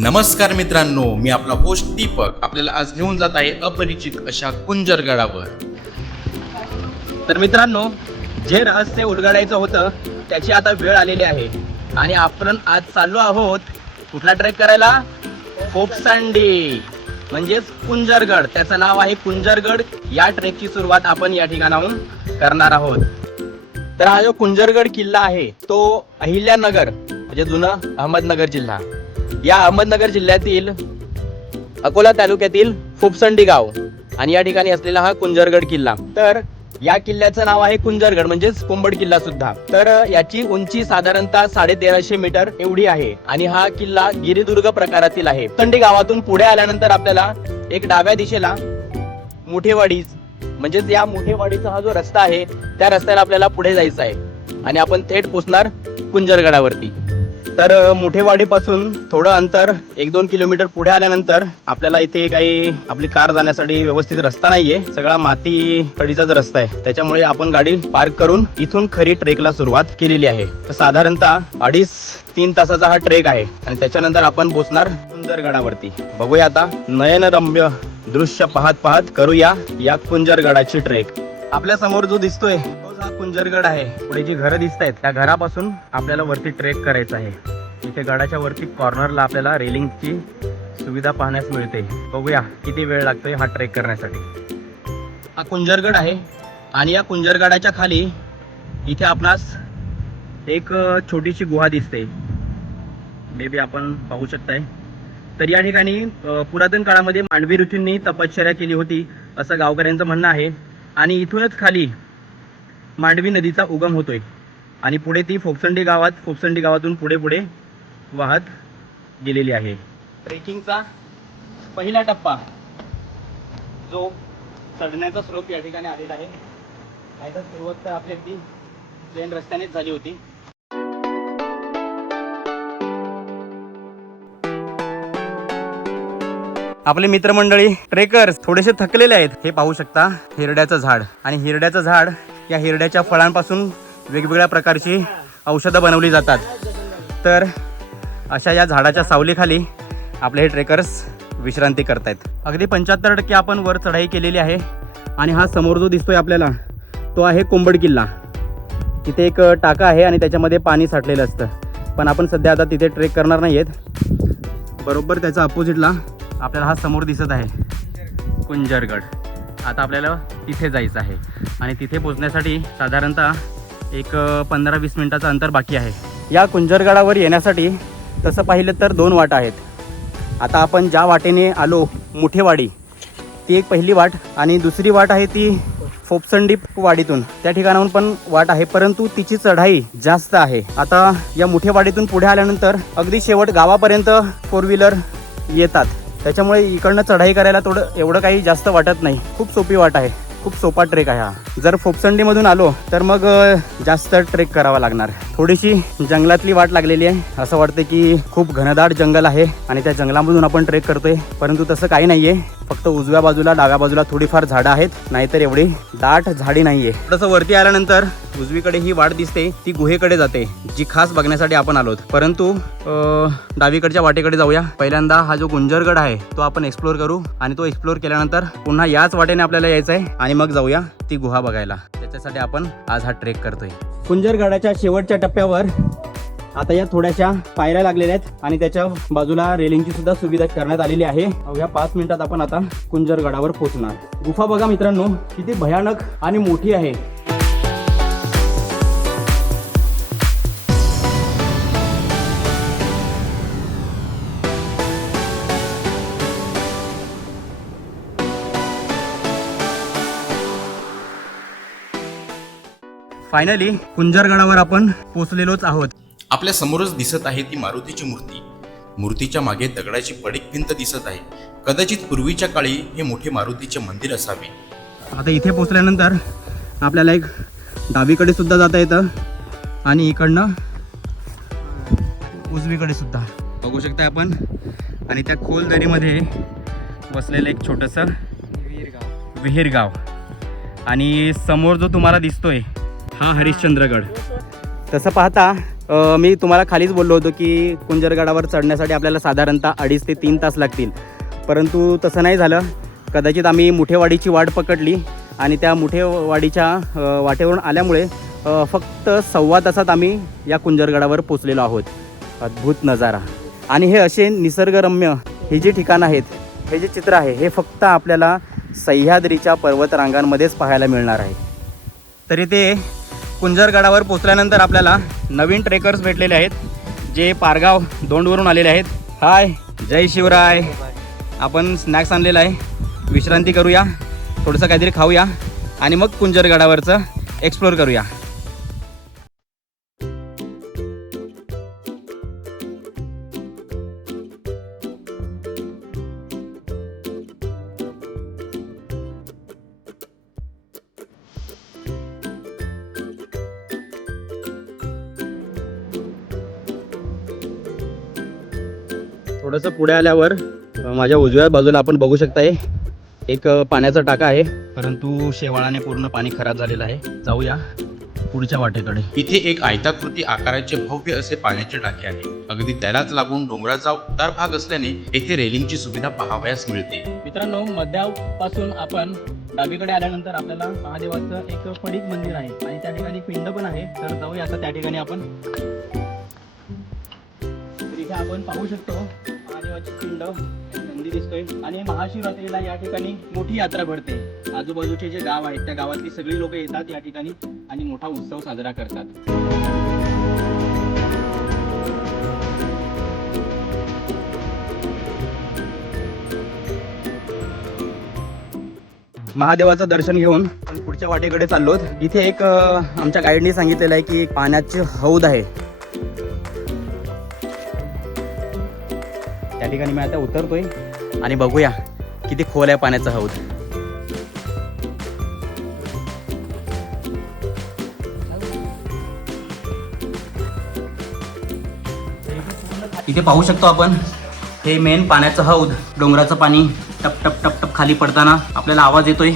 नमस्कार मित्रांनो मी आपला होस्ट दीपक. आपल्याला आज घेऊन जात आहे अपरिचित अशा कुंजरगडावर तर मित्रांनो जे रहस्य उलगडायचं होतं त्याची आता वेळ आलेली आहे. आणि आपण आज चाललो आहोत कुठला ट्रेक करायला? फोपसांडी म्हणजेच कुंजरगड. त्याचं नाव आहे कुंजरगड. या ट्रेकची सुरुवात आपण या ठिकाणाहून करणार आहोत. तर हा जो कुंजरगड किल्ला आहे तो अहिल्यानगर म्हणजे जुना अहमदनगर जिल्हा. या अहमदनगर जिल्ह्यातील अकोला तालुक्यातील फुपसंडी गाव. आणि या ठिकाणी असलेला हा कुंजरगड किल्ला. तर या किल्ल्याचं नाव आहे कुंजरगड म्हणजेच कुंभड किल्ला सुद्धा. तर याची उंची साधारणतः साडे तेराशे मीटर एवढी आहे. आणि हा किल्ला गिरिदुर्ग प्रकारातील आहे. थंडी गावातून पुढे आल्यानंतर आपल्याला एक डाव्या दिशेला मुठेवाडी म्हणजेच या मुठेवाडीचा हा जो रस्ता आहे त्या रस्त्याला आपल्याला पुढे जायचं आहे. आणि आपण थेट पोचणार कुंजरगडावरती. तर मोठेवाडीपासून मुठेवाडीपासून थोडं अंतर एक दोन किलोमीटर पुढे आल्यानंतर आपल्याला इथे काही आपली कार जाण्यासाठी व्यवस्थित रस्ता नाहीये. सगळा माती कडीचाच रस्ता आहे. त्याच्यामुळे आपण गाडी पार्क करून इथून खरी ट्रेकला सुरुवात केलेली आहे. तर साधारणतः अडीच तीन तासाचा हा ट्रेक आहे. आणि त्याच्यानंतर आपण पोचणार कुंजरगडावरती. बघूया आता नयनरम्य दृश्य पाहत पाहत करूया या कुंजरगडाची ट्रेक. आपल्यासमोर जो दिसतोय तोच हा कुंजरगड आहे. पुढे जी घरं दिसत आहेत त्या घरापासून आपल्याला वरती ट्रेक करायचं आहे. इथे गडाच्या वरती कॉर्नरला आपल्याला रेलिंगची सुविधा पाहण्यास मिळते. बघूया किती वेळ लागतोय हा ट्रेक करण्यासाठी. हा कुंजरगड आहे आणि या कुंजरगडाच्या खाली इथे आपणास एक छोटीशी गुहा दिसते. मे बी आपण पाहू शकताय. तर या ठिकाणी पुरातन काळामध्ये मांडवी ऋषींनी तपश्चर्या केली होती असं गावकऱ्यांचं म्हणणं आहे. आणि इथूनच खाली मांडवी नदीचा उगम होतोय. आणि पुढे ती फोपसंडी गावात फोपसंडी गावातून पुढे पुढे वाहत गेलेली आहे. ट्रेकिंगचा पहिला टप्पा जो चढण्याचा स्रोत या ठिकाणी आलेला आहे. नाहीतर सुरुवात तर आपली अगदी प्लेन रस्त्यानेच झाली होती. आपले मित्रमंडळी ट्रेकर्स थोडेसे थकलेले आहेत. हे पाहू शकता हिरड्याचं झाड. आणि हिरड्याचं झाड या हिरड्याच्या फळांपासून वेगवेगळ्या प्रकारची औषधं बनवली जातात. तर अशा या झाडाच्या सावलीखाली आपले हे ट्रेकर्स विश्रांती करतायत. अगदी पंच्याहत्तर टक्के आपण वर चढाई केलेली आहे आणि हा समोर जो दिसतोय आपल्याला तो आहे कोंबड किल्ला. तिथे एक टाका आहे आणि त्याच्यामध्ये पाणी साठलेलं असतं. पण आपण सध्या आता तिथे ट्रेक करणार नाही आहेत बरोबर त्याच्या अपोजिटला आपल्याला हा समोर दिसत आहे. कुंजरगड. आता आपल्याला तिथे जायचं आहे. आणि तिथे पोचण्यासाठी साधारणतः एक पंधरा वीस मिनिटाचं अंतर बाकी आहे. या कुंजरगडावर येण्यासाठी तसं पाहिलं तर दोन वाट आहेत. आता आपण ज्या वाटेने आलो मुठेवाडी ती एक पहिली वाट आणि दुसरी वाट आहे ती फोपसंडी वाडीतून. त्या ठिकाणाहून पण वाट आहे परंतु तिची चढाई जास्त आहे. आता या मुठेवाडीतून पुढे आल्यानंतर अगदी शेवट गावापर्यंत फोर व्हीलर येतात. त्याच्यामुळे इकडनं चढाई करायला थोडं एवढं काही जास्त वाटत नाही. खूप सोपी वाट आहे. खूप सोपा ट्रेक आहे हा. जर फोपसंडीमधून आलो तर मग जास्त ट्रेक करावा लागणार. थोडीशी जंगलातली वाट लागलेली आहे. असं वाटतं की खूप घनदाट जंगल आहे आणि त्या जंगलामधून आपण ट्रेक करतोय. परंतु तसं काही नाहीये. फक्त उजव्या बाजूला डाव्या बाजूला थोडीफार झाडं आहेत. नाहीतर एवढी दाट झाडी नाहीये. थोडंसं वरती आल्यानंतर उजवीकडे ही वाट दिसते. ती गुहेकडे जाते जी खास बघण्यासाठी आपण आलोत. परंतु डावीकडच्या वाटेकडे जाऊया. पहिल्यांदा हा जो गुंजरगड आहे तो आपण एक्सप्लोर करू. आणि तो एक्सप्लोर केल्यानंतर पुन्हा याच वाटेने आपल्याला यायचं आहे आणि मग जाऊया ती गुहा बघायला. त्याच्यासाठी आपण आज हा ट्रेक करतोय. कुंजरगडाच्या शेवटच्या टप्प्यावर आता या थोड्याशा पायऱ्या लागलेल्या आहेत आणि त्याच्या बाजूला रेलिंगची सुद्धा सुविधा करण्यात आलेली आहे. अवघ्या पाच मिनिटात आपण आता कुंजरगडावर पोहोचणार. गुफा बघा मित्रांनो किती भयानक आणि मोठी आहे. फायनली कुंजरगडावर आपण पोचलेलोच आहोत. आपल्या समोरच दिसत आहे ती मारुतीची मूर्ती. मूर्तीच्या मागे दगडाची पडीक भिंत दिसत आहे. कदाचित पूर्वीच्या काळी हे मोठे मारुतीचे मंदिर असावे. आता इथे पोचल्यानंतर आपल्याला एक डावीकडे सुद्धा जाता येतं आणि इकडनं उजवीकडे सुद्धा. बघू शकता आपण. आणि त्या खोल दरीमध्ये वसलेलं एक छोटंसं विहीर गाव. आणि समोर जो तुम्हाला दिसतोय हा हरिश्चंद्रगड. तसं पाहता मी तुम्हाला खालीच बोललो होतो की कुंजरगडावर चढण्यासाठी आपल्याला साधारणतः अडीच ते तीन तास लागतील. परंतु तसं नाही झालं. कदाचित आम्ही मुठेवाडीची वाट पकडली आणि त्या मुठेवाडीच्या वाटेवरून आल्यामुळे फक्त सव्वा तासात आम्ही या कुंजरगडावर पोचलेलो आहोत. अद्भुत नजारा. आणि हे असे निसर्गरम्य हे जे ठिकाण आहेत हे जे चित्र आहे हे फक्त आपल्याला सह्याद्रीच्या पर्वतरांगांमध्येच पाहायला मिळणार आहे. तरी ते कुंजरगडावर पोचल्यानंतर आपल्याला नवीन ट्रेकर्स भेटलेले आहेत जे पारगाव दोंडवरून आलेले आहेत. हाय जय शिवराय. आपण स्नॅक्स आणलेला आहे. विश्रांती करूया. थोडंसं काहीतरी खाऊया. आणि मग कुंजरगडावरचं एक्सप्लोर करूया. थोडंसं पुढे आल्यावर माझ्या उजव्या बाजूला आपण बघू शकताय एक पाण्याचा टाका आहे. परंतु शेवाळाने पूर्ण पाणी खराब झालेलं आहे. जाऊया पुढच्या वाटेकडे. इथे एक आयताकृती आकाराचे भव्य असे पाण्याचे टाके आहे अगदी त्यालाच लागून डोंगराचा उतार भाग असल्याने येथे रेलिंगची सुविधा पाहावयास मिळते. मित्रांनो मध्यापासून आपण डावीकडे आल्यानंतर आपल्याला महादेवाचं एक पडीक मंदिर आहे आणि त्या ठिकाणी पिंड पण आहे. तर जाऊया आता त्या ठिकाणी आपण. आपण पाहू शकतो महादेवाचे पिंड मंदिर दिसतोय. आणि महाशिवरात्रीला या ठिकाणी मोठी यात्रा भरते. आजूबाजूचे जे गाव आहेत त्या गावातली सगळी लोक येतात या ठिकाणी आणि मोठा उत्सव साजरा करतात. महादेवाचं दर्शन घेऊन पुढच्या वाटेकडे चाललो इथे एक आमच्या गाईडने सांगितलेलं आहे की एक पाण्याचे हौद आहे. त्या ठिकाणी मी आता उतरतोय आणि बघूया किती खोल आहे पाण्याचा हौद. इथे पाहू शकतो आपण हे मेन पाण्याचं हौद. डोंगराचं पाणी टप टप टप टप खाली पडताना आपल्याला आवाज येतोय.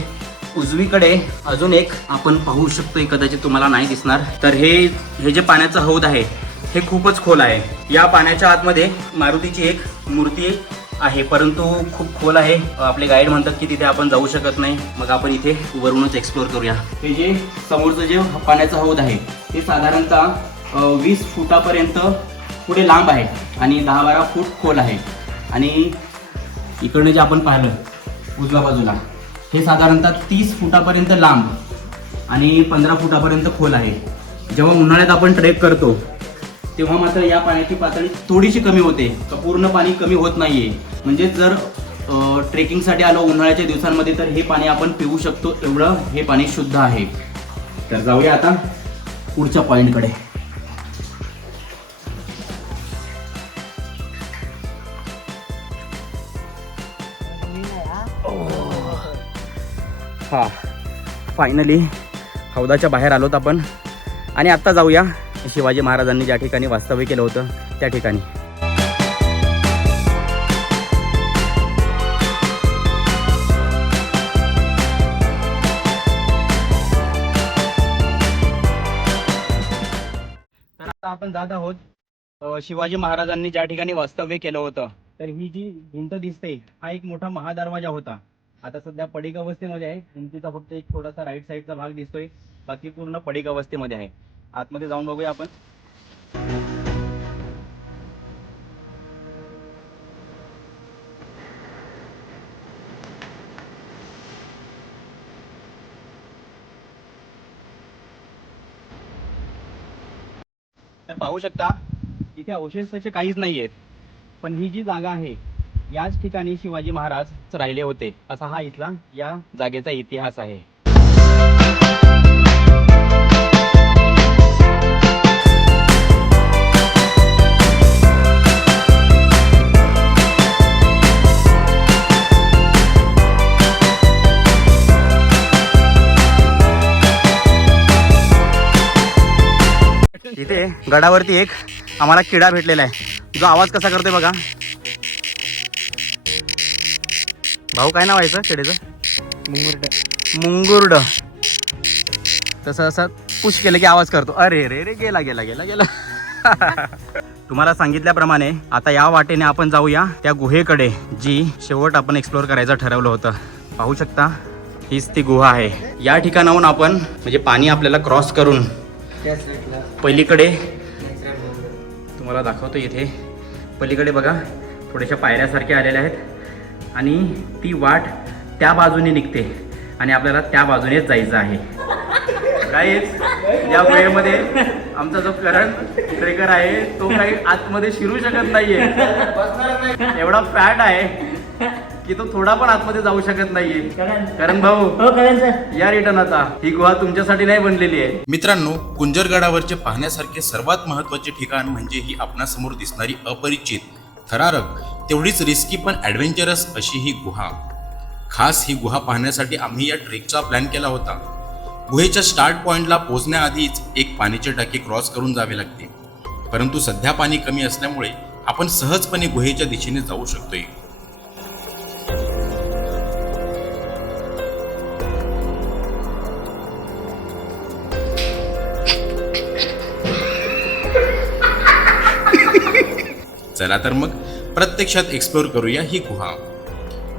उजवीकडे अजून एक आपण पाहू शकतोय कदाचित तुम्हाला नाही दिसणार. तर हे हे जे पाण्याचं हौद आहे हे खूपच खोल आहे. या पाण्याच्या आतमध्ये मारुतीची एक मूर्ती आहे परंतु खूप खोल आहे. आपले गाईड म्हणतात की तिथे आपण जाऊ शकत नाही. मग आपण इथे वरूनच एक्सप्लोर करूया. हे जे समोरचं जे पाण्याचं हौद आहे ते साधारणतः वीस फुटापर्यंत पुढे लांब आहे आणि दहा बारा फूट खोल आहे. आणि इकडनं जे आपण पाहिलं उजव्या बाजूला हे साधारणतः तीस फुटापर्यंत लांब आणि पंधरा फुटापर्यंत खोल आहे. जेव्हा उन्हाळ्यात आपण ट्रेक करतो तेव्हा मात्र या पाण्याची पातळी थोडीशी कमी होते. तर पूर्ण पाणी कमी होत नाहीये. म्हणजे जर ट्रेकिंगसाठी आलो उन्हाळ्याच्या दिवसांमध्ये तर हे पाणी आपण पिऊ शकतो एवढं हे पाणी शुद्ध आहे. तर जाऊया आता पुढच्या पॉईंटकडे हा फायनली हौदाच्या बाहेर आलोत आपण. आणि आत्ता जाऊया शिवाजी महाराजांनी ज्या ठिकाणी वास्तव्य केलं होतं त्या ठिकाणी. तर आता आपण जात आहोत अ, शिवाजी महाराजांनी ज्या ठिकाणी वास्तव्य केलं होतं तर ही जी भिंत दिसते हा एक मोठा महादरवाजा होता. आता सध्या पडीक अवस्थेमध्ये आहे भिंतीचा फक्त एक थोडासा राईट साईडचा भाग दिसतोय बाकी पूर्ण पडीक अवस्थेमध्ये आहे. आतमध्ये जाऊन बघूया आपण. पाहू शकता इथे अवशेष तसे काहीच नाही आहेत पण ही जी जागा आहे याच ठिकाणी शिवाजी महाराज राहिले होते. असा हा इथला या जागेचा इतिहास आहे. गडावरती एक आम्हाला किडा भेटलेला आहे. जो आवाज कसा करतोय बघा. भाऊ काय नाव आहे सर किडेचं मुंगुर्ड. मुंगुर्ड. तसं असं पुश केलं की आवाज करतो. अरे रे रे गेला गेला गेला गेला. तुम्हाला सांगितल्याप्रमाणे आता या वाटेने आपण जाऊया त्या गुहेकडे जी शेवट आपण एक्सप्लोअर करायचं ठरवलं होतं. पाहू शकता हीच ती गुहा आहे. या ठिकाणाहून आपण म्हणजे पाणी आपल्याला क्रॉस करून पलीकडे तुम्हाला दाखवतो इथे. पलीकडे बघा थोड्याशा पायऱ्यासारख्या आलेल्या आहेत. आणि ती वाट त्या बाजूने निघते आणि आपल्याला त्या बाजूनेच जायचं आहे. काहीच या वेळेमध्ये आमचा जो करण ट्रेकर आहे तो काही आतमध्ये शिरू शकत नाहीये. एवढा फॅट आहे. की तो थोडा पण आतमध्ये जाऊ शकत नाहीये. करण. भाऊ या रिटर्न आता. ही गुहा तुमच्यासाठी नाही बनलेली आहे. मित्रांनो कुंजरगडावरचे पाहण्यासारखे सर्वात महत्त्वाचे ठिकाण म्हणजे ही आपणासमोर दिसणारी अपरिचित थरारक तेवढीच रिस्की पण ॲडव्हेंचरस अशी ही गुहा. खास ही गुहा पाहण्यासाठी आम्ही या ट्रेकचा प्लॅन केला होता. गुहेच्या स्टार्ट पॉइंटला पोहोचण्याआधीच एक पाण्याची टाकी क्रॉस करून जावे लागते. परंतु सध्या पाणी कमी असल्यामुळे आपण सहजपणे गुहेच्या दिशेने जाऊ शकतोय. चला तर मग प्रत्यक्षात एक्सप्लोअर करूया ही गुहा.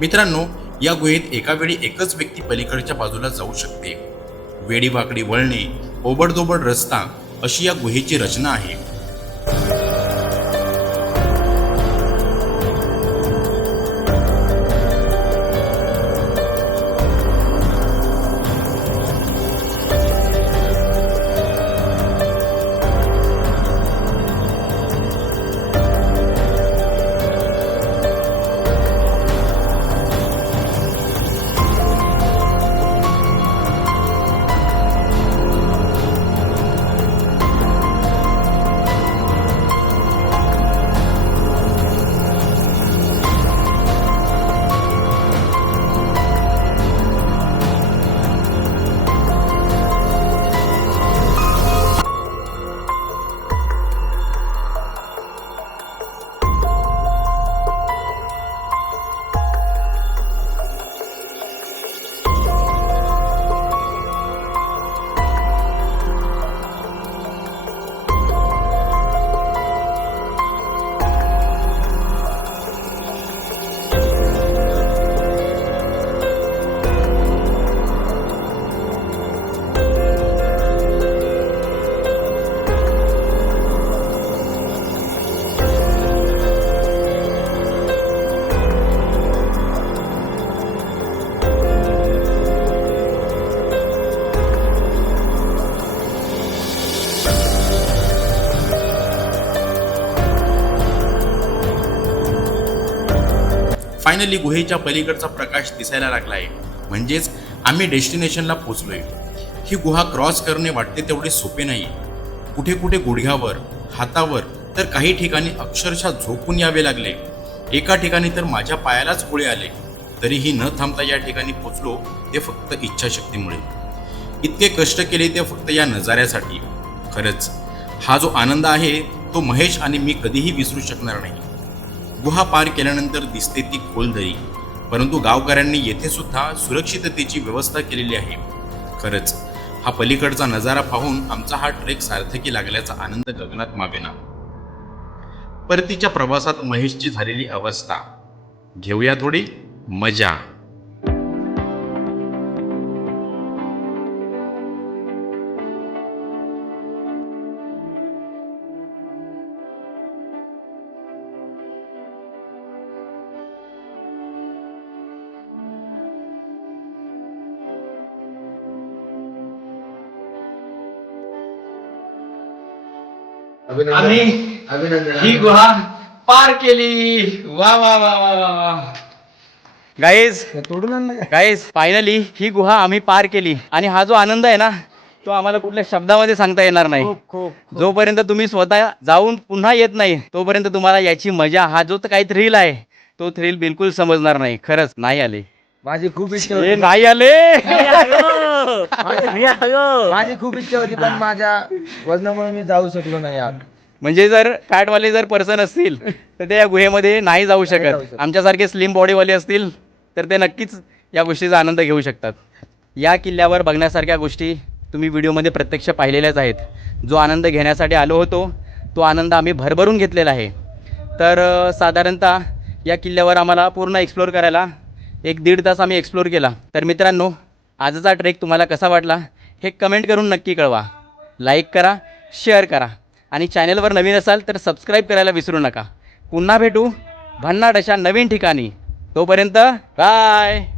मित्रांनो या गुहेत एका वेळी एकच व्यक्ती पलीकडच्या बाजूला जाऊ शकते. वेडीवाकडी वळणे ओबडदोबड रस्ता अशी या गुहेची रचना आहे. फायनली गुहेच्या पलीकडचा प्रकाश दिसायला लागला आहे. म्हणजेच आम्ही डेस्टिनेशनला पोचलोय. ही गुहा क्रॉस करणे वाटते तेवढे सोपे नाही. कुठे कुठे गुडघ्यावर हातावर तर काही ठिकाणी अक्षरशः झोपून यावे लागले. एका ठिकाणी तर माझ्या पायालाच गोळे आले. तरीही न थांबता या ठिकाणी पोचलो ते फक्त इच्छाशक्तीमुळे. इतके कष्ट केले ते फक्त या नजाऱ्यासाठी. खरंच हा जो आनंद आहे तो महेश आणि मी कधीही विसरू शकणार नाही. गुहा पार केल्यानंतर दिसते ती खोल दरी. परंतु गावकऱ्यांनी येथे सुद्धा सुरक्षिततेची व्यवस्था केलेली आहे. खरंच हा पलीकडचा नजारा पाहून आमचा हा ट्रेक सार्थकी लागल्याचा आनंद गगनात मावेना. परतीच्या प्रवासात महेशची झालेली अवस्था. घेऊया थोडी मजा. आम्ही ही गुहा पार केली. वा वा वा वा वा वा. गाईज गाईज फायनली ही गुहा आम्ही पार केली. आणि हा जो आनंद आहे ना तो आम्हाला कुठल्या शब्दामध्ये सांगता येणार नाही. जोपर्यंत तुम्ही स्वतः जाऊन पुन्हा येत नाही तोपर्यंत तुम्हाला याची मजा हा जो काही थ्रिल आहे तो थ्रिल बिलकुल समजणार नाही. खरंच नाही आले. माझी खूप इच्छा होती. नाही आले. माझी खूप इच्छा होती पण माझ्या वजनामुळे मी जाऊ शकलो नाही यार म्हणजे जर फॅटवाले जर पर्सन असतील तर ते या गुहेमध्ये नाही जाऊ शकत. आमच्यासारखे स्लिम बॉडीवाले असतील तर ते नक्कीच या गोष्टीचा आनंद घेऊ शकतात. या किल्ल्यावर बघण्यासारख्या गोष्टी तुम्ही व्हिडिओमध्ये प्रत्यक्ष पाहिलेल्याच आहेत. जो आनंद घेण्यासाठी आलो होतो तो आनंद आम्ही भरभरून घेतलेला आहे. तर साधारणतः या किल्ल्यावर आम्हाला पूर्ण एक्सप्लोर करायला एक दीड तास आम्ही एक्सप्लोर केला. तर मित्रांनो आजचा ट्रेक तुम्हाला कसा वाटला हे कमेंट करून नक्की कळवा. लाईक करा शेअर करा. आणि चॅनलवर नवीन असाल तर सबस्क्राईब करायला विसरू नका. पुन्हा भेटू भन्नाट अशा नवीन ठिकाणी. तोपर्यंत बाय